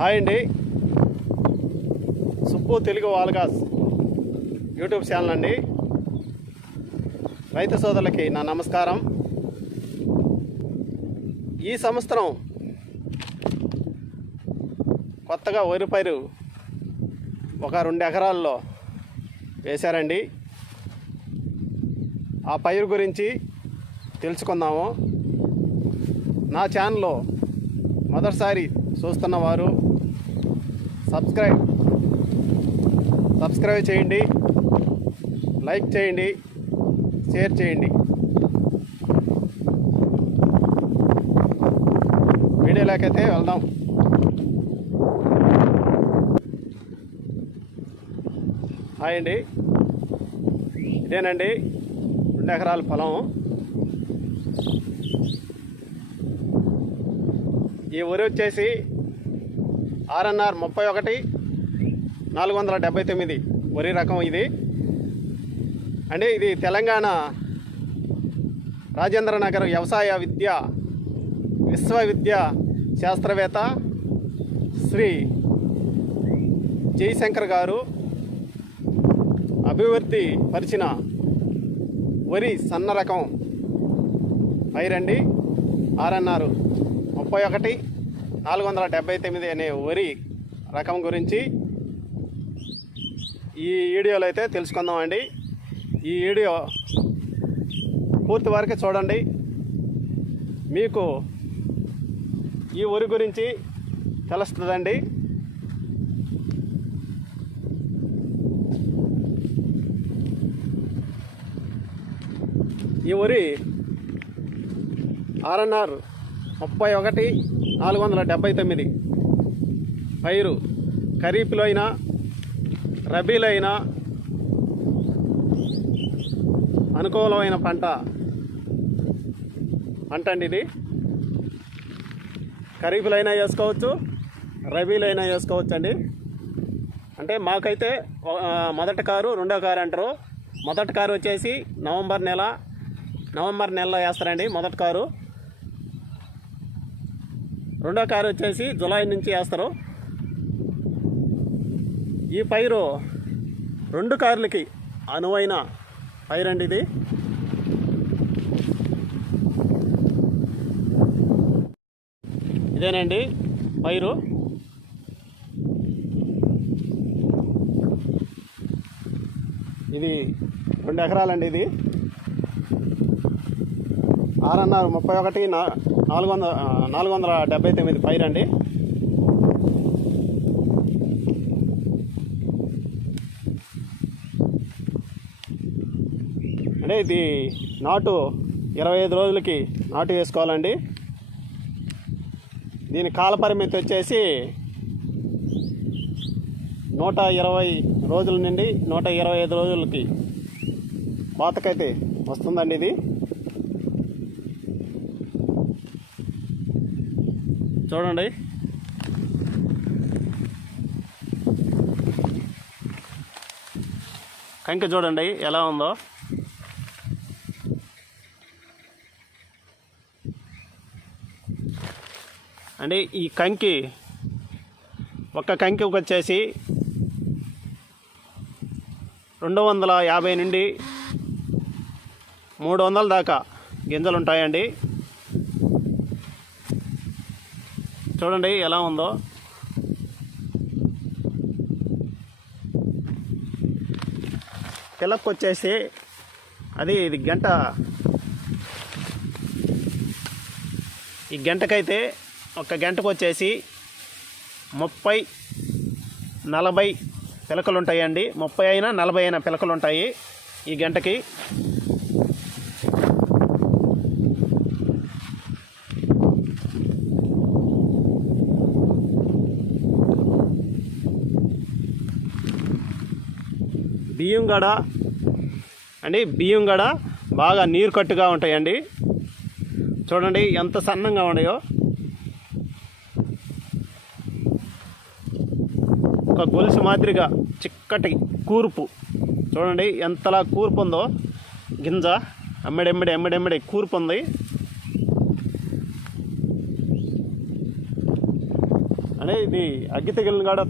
Hi అండి, Subbu Telugu వాల్గాస్ YouTube channel అండి. రైతు సోదరులకి నా నమస్కారం. ఈ సంవత్సరం కొత్తగా వరి పైరు ఒక 2 ఎకరాల్లో వేశారండి. ఆ పైరు గురించి తెలుసుకుందాము. నా ఛానల్లో మొదటిసారి చూస్తున్నవారు సబ్స్క్రైబ్ చేయండి, లైక్ చేయండి, షేర్ చేయండి. వీడియోలోకైతే వెళ్దాం. హాయ్ అండి, ఇదేనండి 2 ఎకరాల పొలం. ఈ వరి వచ్చేసి RNR 31-479 వరి రకం ఇది అంటే ఇది తెలంగాణ రాజేంద్రనగర్ వ్యవసాయ విశ్వవిద్య శాస్త్రవేత్త శ్రీ జయశంకర్ గారు అభివృద్ధి పరిచిన వరి సన్న రకం పైరండి. RNR 31-479 అనే వరి రకం గురించి ఈ వీడియోలో అయితే తెలుసుకుందామండి. ఈ వీడియో పూర్తి వరకు చూడండి, మీకు ఈ వరి గురించి తెలుస్తుందండి. ఈ వరి RNR 31-479 పైరు ఖరీఫ్లో అయినా రబీలో అయినా అనుకూలమైన పంట అండి. ఇది ఖరీఫ్లో అయినా వేసుకోవచ్చు, రబీలో అయినా వేసుకోవచ్చు అండి. అంటే మాకైతే మొదటి కారు, రెండో కారు అంటారు. మొదటి కారు వచ్చేసి నవంబర్ నెలలో వేస్తారండి మొదటి కారు. రెండో కారు వచ్చేసి జూలై నుంచి వేస్తారు. ఈ పైరు 2 కార్లకి అనువైన పైరండి ఇది. ఇదేనండి పైరు. ఇది 2 ఎకరాలండి. ఇది RNR 31-479 పైరండి. అంటే ఇది నాటు 25 రోజులకి నాటు వేసుకోవాలండి. దీని కాల పరిమితి వచ్చేసి 120 రోజుల నుండి 125 రోజులకి కోతకైతే వస్తుందండి. ఇది చూడండి. కంకి చూడండి ఎలా ఉందో. అంటే ఈ కంకి ఒక్క కంకి వచ్చేసి 250 నుండి 300 దాకా గింజలు ఉంటాయండి. చూడండి ఎలా ఉందో. పిల్లకి వచ్చేసి ఇది గంట. ఈ గంటకైతే ఒక గంటకు వచ్చేసి 30-40 పిలకలు ఉంటాయండి. 30 అయినా 40 అయినా పిలకలు ఉంటాయి ఈ గంటకి. బియ్యం గడ బాగా నీరు కట్టుగా ఉంటాయండి. చూడండి ఎంత సన్నంగా ఉన్నాయో. ఒక గొలుసు మాదిరిగా చిక్కటి కూర్పు. చూడండి ఎంతలా కూర్పు ఉందో. గింజ ఎమ్మడెమ్మడి కూర్పు ఉంది. అదే ఇది అగ్గి తెగులను కూడా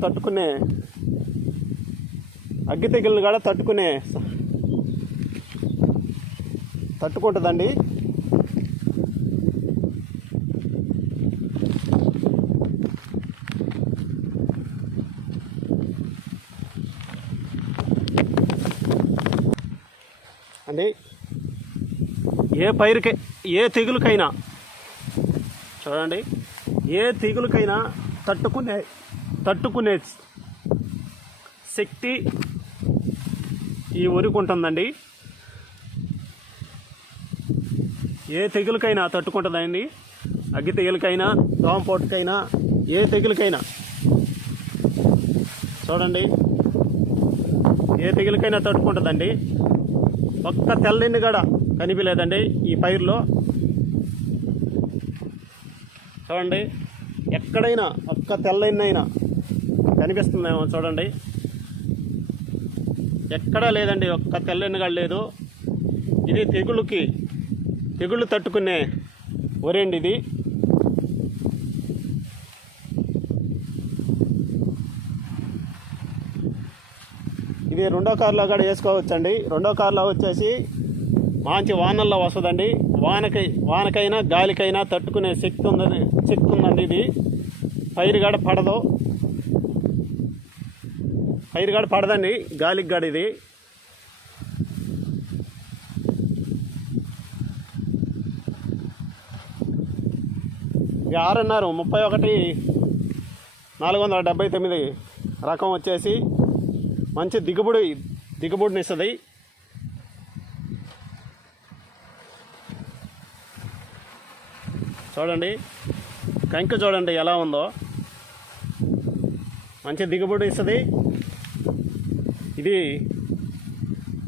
తట్టుకుంటుందండి. అండి ఏ తెగులకైనా చూడండి, ఏ తెగులకైనా తట్టుకునే శక్తి ఈ వరికి ఉంటుందండి. ఏ తెగులకైనా తట్టుకుంటుందండి. అగ్గి తెగులకైనా, దోమపోటుకైనా, ఏ తెగులకైనా చూడండి, ఏ తెగులకైనా తట్టుకుంటుందండి. ఒక్క తెల్లని కూడా కనిపించలేదండి ఈ పైరులో. చూడండి, ఎక్కడైనా ఒక్క తెల్లైనా కనిపిస్తుందేమో చూడండి. ఎక్కడా లేదండి, ఒక్క తెల్లని కూడా లేదు. ఇది తెగుళ్ళు తట్టుకునే వరేండి ఇది. ఇది రెండో కారులో కూడా వేసుకోవచ్చండి. రెండో కారులో వచ్చేసి మంచి వానల్లో వస్తుందండి. వానకైనా గాలికైనా తట్టుకునే శక్తి ఉందండి. ఇది పైరు కూడా పడదండి గాలికి కూడా. ఇది ఆర్ఎన్ఆర్ 31/479 రకం వచ్చేసి మంచి దిగుబడిని ఇస్తుంది. చూడండి, కంకి చూడండి ఎలా ఉందో, మంచి దిగుబడి ఇస్తుంది. ఇది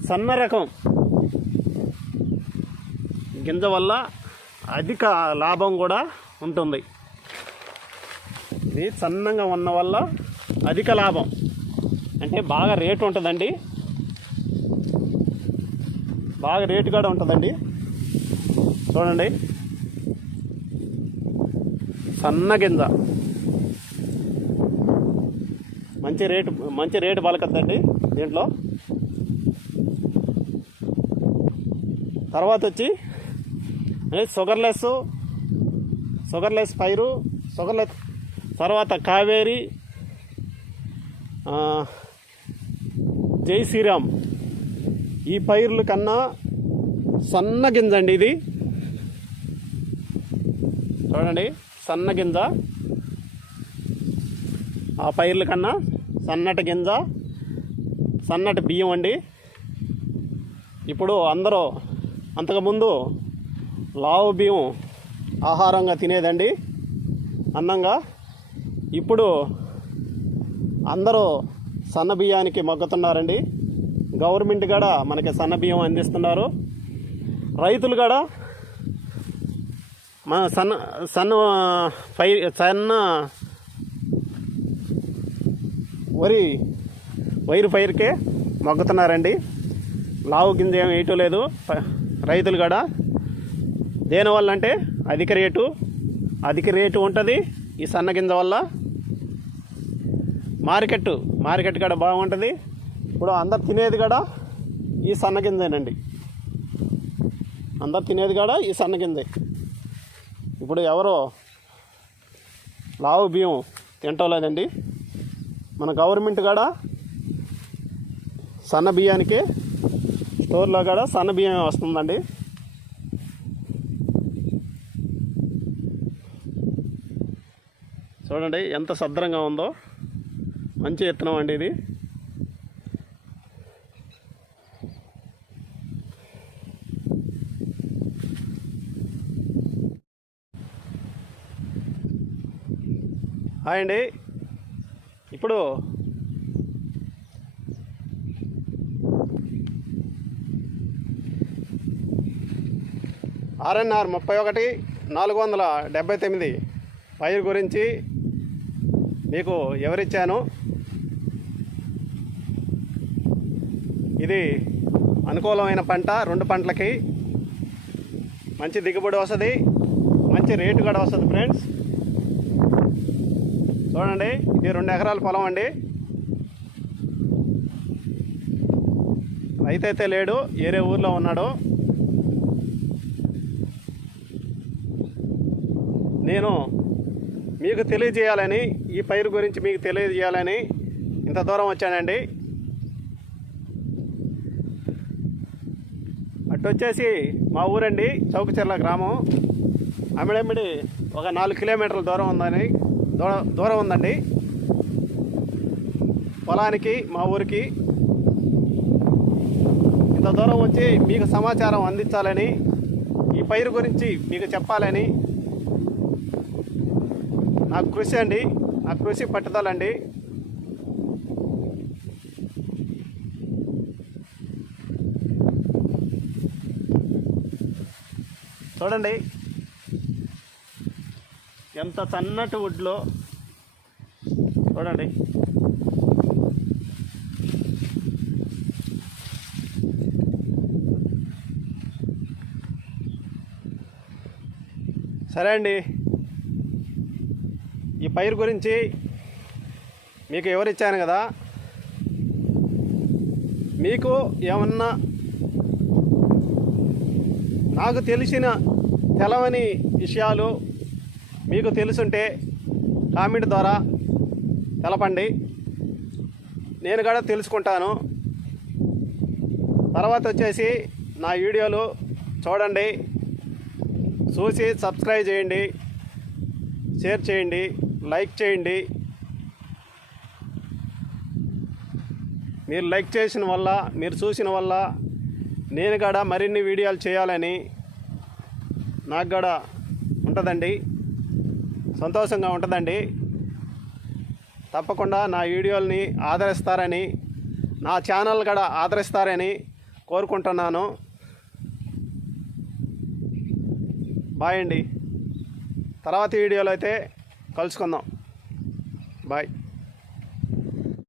సన్న రకం గింజ వల్ల అధిక లాభం కూడా ఉంటుంది. ఇది సన్నంగా ఉన్న వల్ల అధిక లాభం అంటే బాగా రేటు ఉంటుందండి. బాగా రేటు కూడా ఉంటుందండి. చూడండి, సన్న గింజ మంచి రేటు పలకద్దండి దీంట్లో. తర్వాత వచ్చి షుగర్లెస్ పైరు, తర్వాత కావేరి, జై శ్రీరామ్, ఈ పైర్ల కన్నా సన్న గింజ అండి ఇది. చూడండి, సన్న గింజ, ఆ పైర్ల కన్నా సన్నటి గింజ, సన్నటి బియ్యం అండి. ఇప్పుడు అందరూ అంతకుముందు లావు బియ్యం ఆహారంగా తినేదండి, అన్నంగా. ఇప్పుడు అందరూ సన్న బియ్యానికి మొగ్గుతున్నారండి. గవర్నమెంట్ కూడా మనకి సన్న బియ్యం అందిస్తున్నారు. రైతులు కూడా మన సన్న వైరు పైరుకే మొగ్గుతున్నారండి. లావు గింజ ఏమి వేయటం లేదు రైతులు కూడా. దేనివల్ల అంటే అధిక రేటు ఉంటుంది ఈ సన్న గింజ వల్ల. మార్కెట్ కూడా బాగుంటుంది. ఇప్పుడు అందరు తినేది కూడా ఈ సన్న గింజేనండి. అందరు తినేది కూడా ఈ సన్న గింజే. ఇప్పుడు ఎవరో లావు బియ్యం తింటలేదండి. మన గవర్నమెంట్ కూడా సన్న బియ్యానికి స్టోర్లో కూడా సన్న బియ్యం వస్తుందండి. చూడండి ఎంత సద్రంగా ఉందో, మంచి విత్తనం అండి ఇది. హాయ్ అండి. ఇప్పుడు ఆర్ఎన్ఆర్ 31/479 పైరు గురించి మీకు ఎవరిచ్చాను. ఇది అనుకూలమైన పంట, 2 పంటలకి మంచి దిగుబడి వస్తుంది, మంచి రేటు కూడా వస్తుంది ఫ్రెండ్స్. చూడండి, ఇది 2 ఎకరాల పొలం అండి. రైతు అయితే లేడు, వేరే ఊర్లో ఉన్నాడు. నేను మీకు తెలియజేయాలని, ఈ పైరు గురించి మీకు తెలియజేయాలని ఇంత దూరం వచ్చానండి. అటు వచ్చేసి మా ఊరండి, చౌకచెర్ల గ్రామం. అమిడమిడి ఒక 4 కిలోమీటర్ల దూరం ఉందండి పొలానికి, మా ఊరికి. ఇంత దూరం వచ్చి మీకు సమాచారం అందించాలని, ఈ పైరు గురించి మీకు చెప్పాలని నా కృషి అండి, నా కృషి పట్టుదలండి. చూడండి ఎంత సన్నటి వుడ్లో, చూడండి. సరే అండి, ఈ పైరు గురించి మీకు వివరించాను కదా. మీకు ఏమన్నా నాకు తెలిసిన తెలవని విషయాలు మీకు తెలుసుంటే కామెంట్ ద్వారా తెలపండి, నేను కూడా తెలుసుకుంటాను. తర్వాత వచ్చేసి నా వీడియోలు చూడండి, చూసి సబ్స్క్రైబ్ చేయండి, షేర్ చేయండి, లైక్ చేయండి. మీరు లైక్ చేసిన వల్ల, మీరు చూసిన వల్ల నేను కూడా మరిన్ని వీడియోలు చేయాలని నాకు కూడా ఉంటుందండి, సంతోషంగా ఉంటుందండి. తప్పకుండా నా వీడియోల్ని ఆదరిస్తారని, నా ఛానల్ కూడా ఆదరిస్తారని కోరుకుంటున్నాను. బాయ్ అండి. తర్వాత వీడియోలో అయితే కలుసుకుందాం. బాయ్.